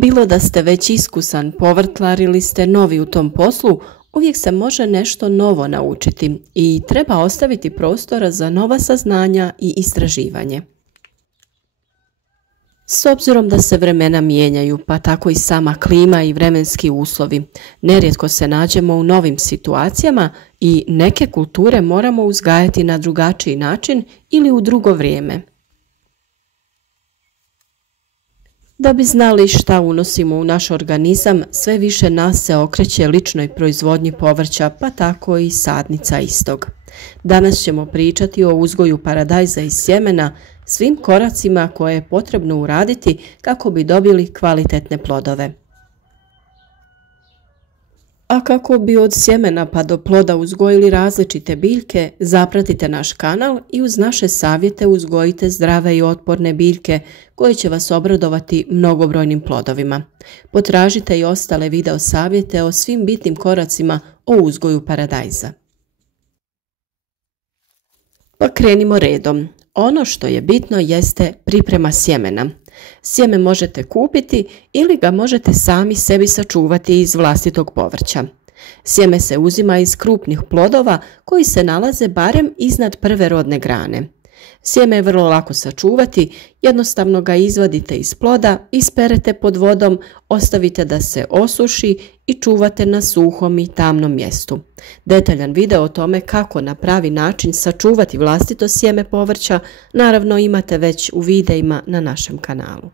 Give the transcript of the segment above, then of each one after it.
Bilo da ste već iskusan povrtlar ili ste novi u tom poslu, uvijek se može nešto novo naučiti i treba ostaviti prostora za nova saznanja i istraživanje. S obzirom da se vremena mijenjaju, pa tako i sama klima i vremenski uslovi, nerijetko se nađemo u novim situacijama i neke kulture moramo uzgajati na drugačiji način ili u drugo vrijeme. Da bi znali šta unosimo u naš organizam, sve više nas se okreće ličnoj proizvodnji povrća, pa tako i sadnica istog. Danas ćemo pričati o uzgoju paradajza iz sjemena, svim koracima koje je potrebno uraditi kako bi dobili kvalitetne plodove. A kako bi od sjemena pa do ploda uzgojili različite biljke, zapratite naš kanal i uz naše savjete uzgojite zdrave i otporne biljke koje će vas obradovati mnogobrojnim plodovima. Potražite i ostale video savjete o svim bitnim koracima o uzgoju paradajza. Pa krenimo redom. Ono što je bitno jeste priprema sjemena. Sjeme možete kupiti ili ga možete sami sebi sačuvati iz vlastitog povrća. Sjeme se uzima iz krupnih plodova koji se nalaze barem iznad prve rodne grane. Sjeme je vrlo lako sačuvati, jednostavno ga izvadite iz ploda, isperete pod vodom, ostavite da se osuši i čuvate na suhom i tamnom mjestu. Detaljan video o tome kako na pravi način sačuvati vlastito sjeme povrća naravno imate već u videima na našem kanalu.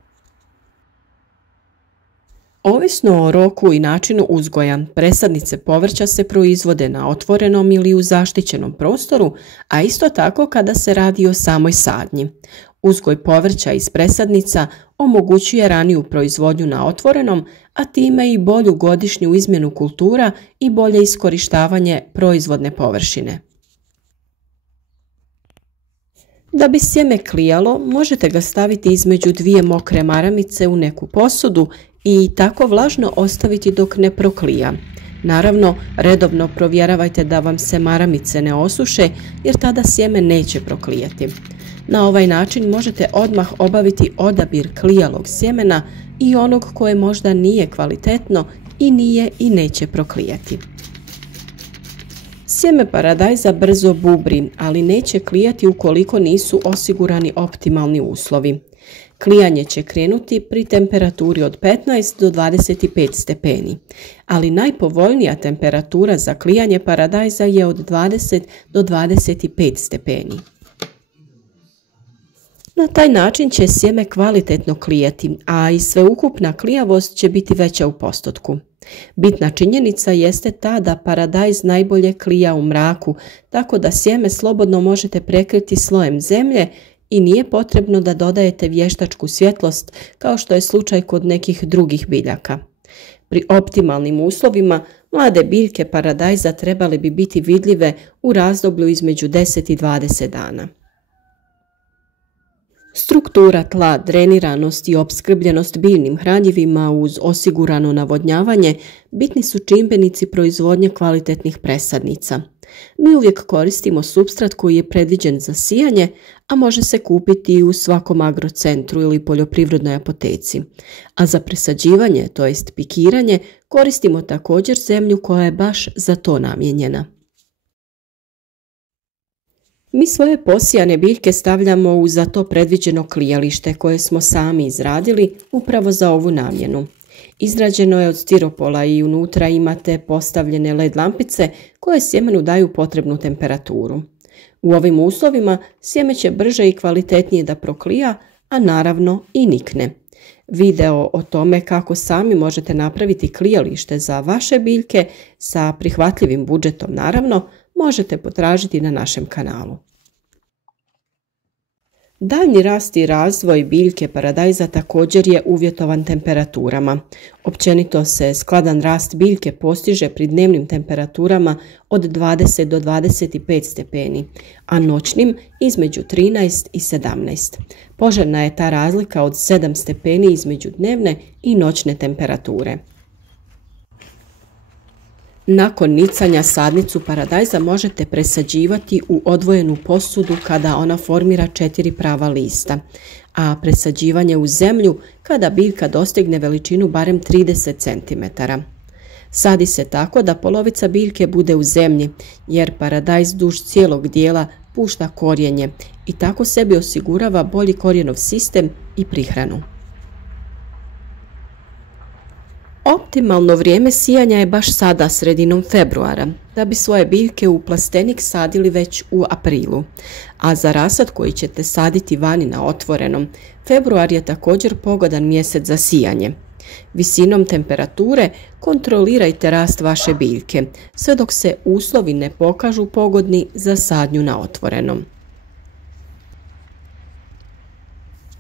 Ovisno o roku i načinu uzgoja, presadnice povrća se proizvode na otvorenom ili u zaštićenom prostoru, a isto tako kada se radi o samoj sadnji. Uzgoj povrća iz presadnica omogućuje raniju proizvodnju na otvorenom, a time i bolju godišnju izmjenu kultura i bolje iskorištavanje proizvodne površine. Da bi sjeme klijalo, možete ga staviti između dvije mokre maramice u neku posudu i tako vlažno ostaviti dok ne proklija. Naravno, redovno provjeravajte da vam se maramice ne osuše jer tada sjeme neće proklijati. Na ovaj način možete odmah obaviti odabir klijalog sjemena i onog koje možda nije kvalitetno i nije i neće proklijati. Sjeme paradajza brzo bubri, ali neće klijati ukoliko nisu osigurani optimalni uslovi. Klijanje će krenuti pri temperaturi od 15 do 25 stepeni, ali najpovoljnija temperatura za klijanje paradajza je od 20 do 25 stepeni. Na taj način će sjeme kvalitetno klijati, a i sveukupna klijavost će biti veća u postotku. Bitna činjenica jeste ta da paradajz najbolje klija u mraku, tako da sjeme slobodno možete prekriti slojem zemlje i nije potrebno da dodajete vještačku svjetlost kao što je slučaj kod nekih drugih biljaka. Pri optimalnim uslovima mlade biljke paradajza trebale bi biti vidljive u razdoblju između 10 i 20 dana. Struktura tla, dreniranost i opskrbljenost biljnim hranjivima uz osigurano navodnjavanje bitni su čimbenici proizvodnje kvalitetnih presadnica. Mi uvijek koristimo supstrat koji je predviđen za sijanje, a može se kupiti i u svakom agrocentru ili poljoprivrednoj apoteci. A za presađivanje, to jest pikiranje, koristimo također zemlju koja je baš za to namijenjena. Mi svoje posijane biljke stavljamo u za to predviđeno klijalište koje smo sami izradili upravo za ovu namjenu. Izrađeno je od stiropola i unutra imate postavljene LED lampice koje sjemenu daju potrebnu temperaturu. U ovim uslovima sjeme će brže i kvalitetnije da proklija, a naravno i nikne. Video o tome kako sami možete napraviti klijalište za vaše biljke sa prihvatljivim budžetom naravno možete potražiti na našem kanalu. Daljnji rast i razvoj biljke paradajza također je uvjetovan temperaturama. Općenito se skladan rast biljke postiže pri dnevnim temperaturama od 20 do 25 stepeni, a noćnim između 13 i 17. Poželjna je ta razlika od 7 stepeni između dnevne i noćne temperature. Nakon nicanja sadnicu paradajza možete presađivati u odvojenu posudu kada ona formira 4 prava lista, a presađivanje u zemlju kada biljka dostigne veličinu barem 30 cm. Sadi se tako da polovica biljke bude u zemlji, jer paradajz duž cijelog dijela pušta korijenje i tako sebi osigurava bolji korijenov sistem i prihranu. Optimalno vrijeme sijanja je baš sada, sredinom februara, da bi svoje biljke u plastenik sadili već u aprilu. A za rasad koji ćete saditi vani na otvorenom, februar je također pogodan mjesec za sijanje. Visinom temperature kontrolirajte rast vaše biljke, sve dok se uslovi ne pokažu pogodni za sadnju na otvorenom.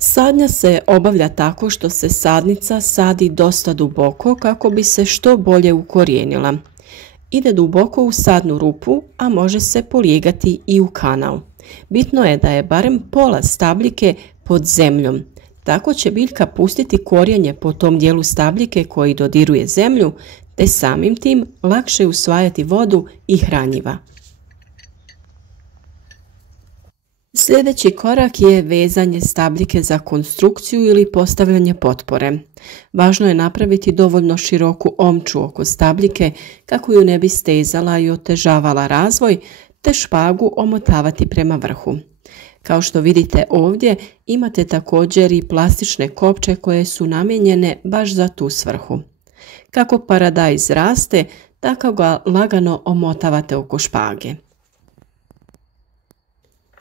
Sadnja se obavlja tako što se sadnica sadi dosta duboko kako bi se što bolje ukorijenila. Ide duboko u sadnu rupu, a može se polijegati i u kanal. Bitno je da je barem pola stabljike pod zemljom. Tako će biljka pustiti korijenje po tom dijelu stabljike koji dodiruje zemlju, te samim tim lakše usvajati vodu i hranjiva. Sljedeći korak je vezanje stabljike za konstrukciju ili postavljanje potpore. Važno je napraviti dovoljno široku omču oko stabljike kako ju ne bi stezala i otežavala razvoj, te špagu omotavati prema vrhu. Kao što vidite ovdje, imate također i plastične kopče koje su namijenjene baš za tu svrhu. Kako paradajz raste, tako ga lagano omotavate oko špage.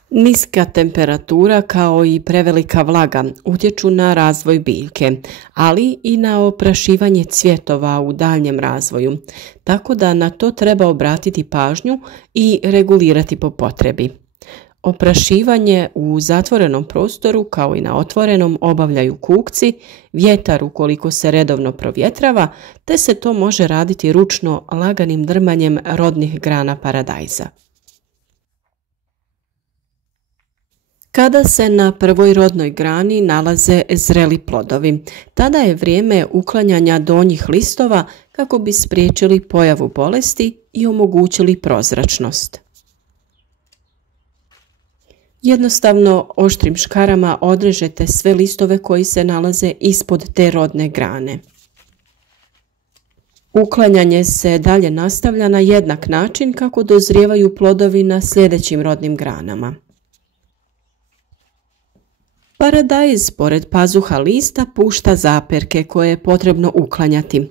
Niska temperatura kao i prevelika vlaga utječu na razvoj biljke, ali i na oprašivanje cvjetova u daljnjem razvoju, tako da na to treba obratiti pažnju i regulirati po potrebi. Oprašivanje u zatvorenom prostoru kao i na otvorenom obavljaju kukci, vjetar ukoliko se redovno provjetrava, te se to može raditi ručno laganim drmanjem rodnih grana paradajza. Kada se na prvoj rodnoj grani nalaze zreli plodovi, tada je vrijeme uklanjanja donjih listova kako bi spriječili pojavu bolesti i omogućili prozračnost. Jednostavno oštrim škarama odrežete sve listove koji se nalaze ispod te rodne grane. Uklanjanje se dalje nastavlja na jednak način kako dozrijevaju plodovi na sljedećim rodnim granama. Paradajz pored pazuha lista pušta zaperke koje je potrebno uklanjati.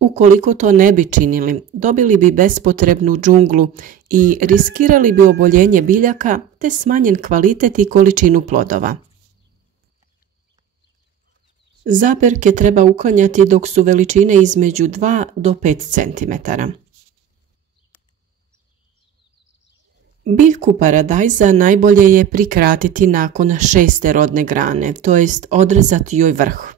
Ukoliko to ne bi činili, dobili bi bespotrebnu džunglu i riskirali bi oboljenje biljaka te smanjen kvalitet i količinu plodova. Zaperke treba uklanjati dok su veličine između 2 do 5 cm. Biljku paradajza najbolje je prikratiti nakon 6. rodne grane, to jest odrezati joj vrh.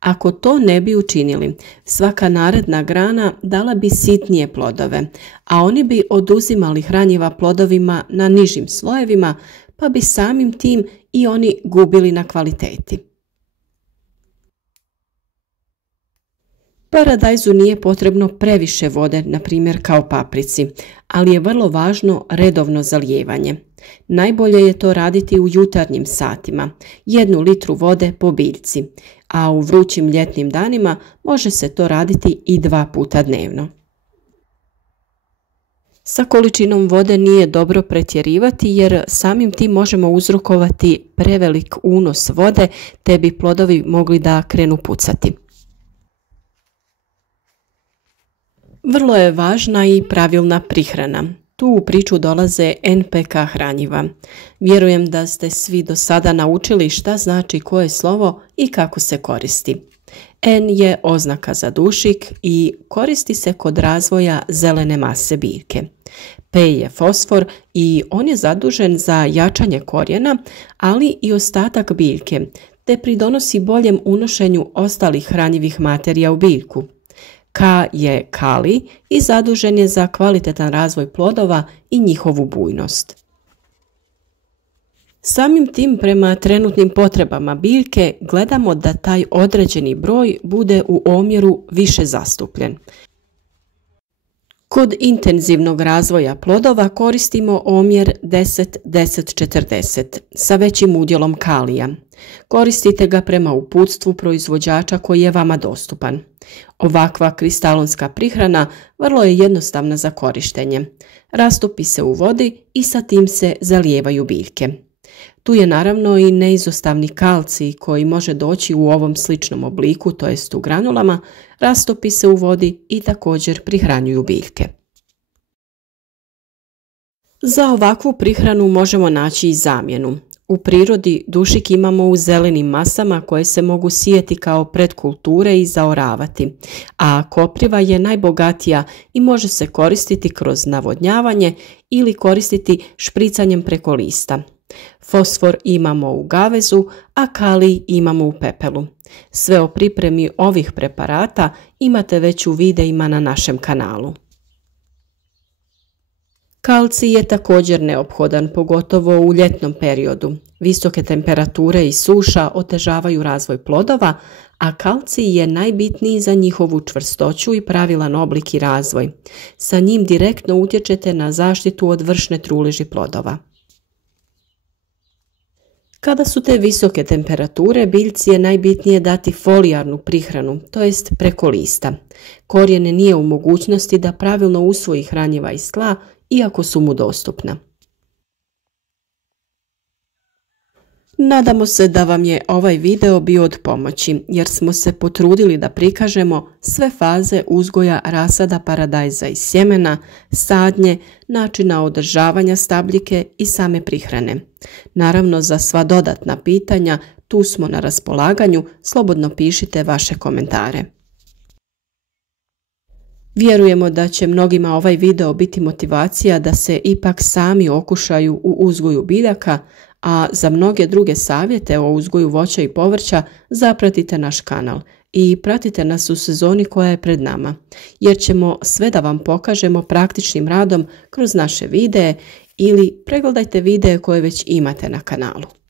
Ako to ne bi učinili, svaka naredna grana dala bi sitnije plodove, a oni bi oduzimali hranjiva plodovima na nižim slojevima, pa bi samim tim i oni gubili na kvaliteti. Paradajzu nije potrebno previše vode, na primjer kao paprici, ali je vrlo važno redovno zalijevanje. Najbolje je to raditi u jutarnjim satima, 1 litru vode po biljci, a u vrućim ljetnim danima može se to raditi i 2 puta dnevno. Sa količinom vode nije dobro pretjerivati jer samim tim možemo uzrokovati prevelik unos vode te bi plodovi mogli da krenu pucati. Vrlo je važna i pravilna prihrana. Tu u priču dolaze NPK hranjiva. Vjerujem da ste svi do sada naučili šta znači koje slovo i kako se koristi. N je oznaka za dušik i koristi se kod razvoja zelene mase biljke. P je fosfor i on je zadužen za jačanje korijena, ali i ostatak biljke, te pridonosi boljem unošenju ostalih hranjivih materija u biljku. K je kalij i zadužen je za kvalitetan razvoj plodova i njihovu bujnost. Samim tim prema trenutnim potrebama biljke gledamo da taj određeni broj bude u omjeru više zastupljen. Kod intenzivnog razvoja plodova koristimo omjer 10-10-40 sa većim udjelom kalija. Koristite ga prema uputstvu proizvođača koji je vama dostupan. Ovakva kristalonska prihrana vrlo je jednostavna za korištenje. Rastopi se u vodi i sa tim se zalijevaju biljke. Tu je naravno i neizostavni kalcij koji može doći u ovom sličnom obliku, to jest u granulama, rastopi se u vodi i također prihranjuju biljke. Za ovakvu prihranu možemo naći i zamjenu. U prirodi dušik imamo u zelenim masama koje se mogu sijeti kao predkulture i zaoravati, a kopriva je najbogatija i može se koristiti kroz navodnjavanje ili koristiti špricanjem preko lista. Fosfor imamo u gavezu, a kalij imamo u pepelu. Sve o pripremi ovih preparata imate već u videima na našem kanalu. Kalcij je također neophodan, pogotovo u ljetnom periodu. Visoke temperature i suša otežavaju razvoj plodova, a kalcij je najbitniji za njihovu čvrstoću i pravilan oblik i razvoj. Sa njim direktno utječete na zaštitu od vršne truleži plodova. Kada su te visoke temperature, biljci je najbitnije dati folijarnu prihranu, to jest preko lista. Korijen nije u mogućnosti da pravilno usvoji hranjiva iz tla, iako su mu dostupna. Nadamo se da vam je ovaj video bio od pomoći, jer smo se potrudili da prikažemo sve faze uzgoja rasada paradajza iz sjemena, sadnje, načina održavanja stabljike i same prihrane. Naravno, za sva dodatna pitanja tu smo na raspolaganju, slobodno pišite vaše komentare. Vjerujemo da će mnogima ovaj video biti motivacija da se ipak sami okušaju u uzgoju biljaka, a za mnoge druge savjete o uzgoju voća i povrća zapratite naš kanal i pratite nas u sezoni koja je pred nama, jer ćemo sve da vam pokažemo praktičnim radom kroz naše videe ili pregledajte videe koje već imate na kanalu.